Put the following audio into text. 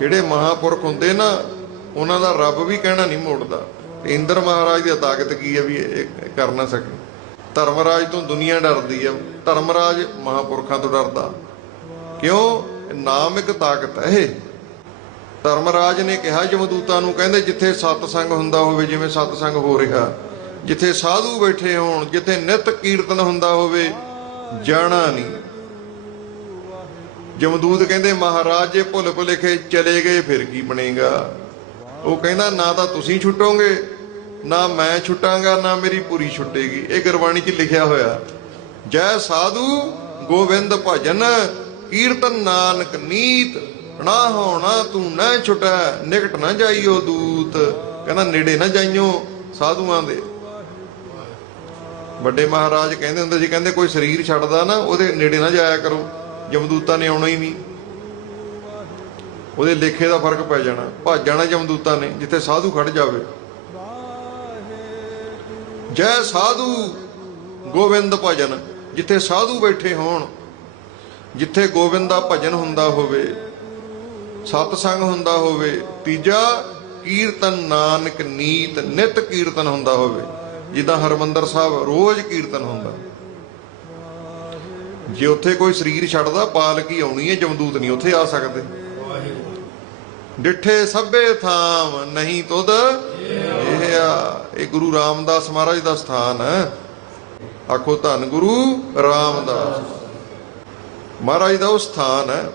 ਜਿਹੜੇ ਮਹਾਪੁਰਖ ਹੁੰਦੇ ਨਾ, ਉਹਨਾਂ ਦਾ ਰੱਬ ਵੀ ਕਹਿਣਾ ਨਹੀਂ ਮੋੜਦਾ। ਇੰਦਰ ਮਹਾਰਾਜ ਦੀ ਤਾਕਤ ਕੀ ਹੈ ਵੀ ਇਹ ਕਰ ਨਾ ਸਕੇ? ਧਰਮਰਾਜ ਤੋਂ ਦੁਨੀਆ ਡਰਦੀ ਹੈ। ਧਰਮਰਾਜ ਮਹਾਪੁਰਖਾਂ ਤੋਂ ਡਰਦਾ। ਕਿਉਂ? ਨਾਮ ਇੱਕ ਤਾਕਤ ਹੈ ਇਹ। ਧਰਮਰਾਜ ਨੇ ਕਿਹਾ, ਜਮਦੂਤਾਂ ਨੂੰ ਕਹਿੰਦੇ, ਜਿੱਥੇ ਸਤਸੰਗ ਹੁੰਦਾ ਹੋਵੇ, ਜਿਵੇਂ ਸਤਸੰਗ ਹੋ ਰਿਹਾ, ਜਿੱਥੇ ਸਾਧੂ ਬੈਠੇ ਹੋਣ, ਜਿੱਥੇ ਨਿਤ ਕੀਰਤਨ ਹੁੰਦਾ ਹੋਵੇ, ਜਾਣਾ ਨਹੀਂ। ਜਮਦੂਤ ਕਹਿੰਦੇ, ਮਹਾਰਾਜ, ਜੇ ਭੁੱਲ ਭੁਲੇਖੇ ਚਲੇ ਗਏ, ਫਿਰ ਕੀ ਬਣੇਗਾ? ਉਹ ਕਹਿੰਦਾ, ਨਾ ਤਾਂ ਤੁਸੀਂ ਛੁੱਟੋਗੇ, ਨਾ ਮੈਂ ਛੁੱਟਾਂਗਾ, ਨਾ ਮੇਰੀ ਪੂਰੀ ਛੁੱਟੇਗੀ। ਇਹ ਗੁਰਬਾਣੀ 'ਚ ਲਿਖਿਆ ਹੋਇਆ ਜੈ ਸਾਧੂ ਗੋਬਿੰਦ ਭਜਨ, ਕੀਰਤਨ ਨਾਨਕ ਨੀਤ, ਨਾ ਹੋਣਾ ਤੂੰ ਨਾ ਛੁਟੈ, ਨਿਕਟ ਨਾ ਜਾਈਓ ਦੂਤ। ਕਹਿੰਦਾ, ਨੇੜੇ ਨਾ ਜਾਈਓ ਸਾਧੂਆਂ ਦੇ। ਵੱਡੇ ਮਹਾਰਾਜ ਕਹਿੰਦੇ ਹੁੰਦੇ ਸੀ, ਕਹਿੰਦੇ, ਕੋਈ ਸਰੀਰ ਛੱਡਦਾ ਨਾ, ਉਹਦੇ ਨੇੜੇ ਨਾ ਜਾਇਆ ਕਰੋ। ਜਮਦੂਤਾਂ ਨੇ ਆਉਣਾ ਹੀ ਨਹੀਂ। ਉਹਦੇ ਲੇਖੇ ਦਾ ਫ਼ਰਕ ਪੈ ਜਾਣਾ। ਭੱਜ ਜਾਣਾ ਜਮਦੂਤਾਂ ਨੇ, ਜਿੱਥੇ ਸਾਧੂ ਖੜ ਜਾਵੇ। ਜੈ ਸਾਧੂ, ਗੋਬਿੰਦ ਭਜਨ, ਜਿੱਥੇ ਸਾਧੂ ਬੈਠੇ ਹੋਣ, ਜਿੱਥੇ ਗੋਬਿੰਦ ਦਾ ਭਜਨ ਹੁੰਦਾ ਹੋਵੇ, ਸਤਸੰਗ ਹੁੰਦਾ ਹੋਵੇ, ਤੀਜਾ ਕੀਰਤਨ ਨਾਨਕ ਨੀਤ, ਨਿਤ ਕੀਰਤਨ ਹੁੰਦਾ ਹੋਵੇ। ਜਿੱਦਾਂ ਹਰਮੰਦਰ ਸਾਹਿਬ ਰੋਜ਼ ਕੀਰਤਨ ਹੁੰਦਾ। ਜੇ ਉੱਥੇ ਕੋਈ ਸਰੀਰ ਛੱਡਦਾ, ਪਾਲਕੀ ਆਉਣੀ ਹੈ, ਜਮਦੂਤ ਨਹੀਂ ਉੱਥੇ ਆ ਸਕਦੇ। ਡਿੱਠੇ ਸਭੇ ਥਾਮ ਨਹੀਂ ਤੁਧ ਇਹ ਆ ਇਹ ਗੁਰੂ ਰਾਮਦਾਸ ਮਹਾਰਾਜ ਦਾ ਸਥਾਨ ਹੈ। ਆਖੋ ਧੰਨ ਗੁਰੂ ਰਾਮਦਾਸ। ਮਹਾਰਾਜ ਦਾ ਉਹ ਸਥਾਨ ਹੈ।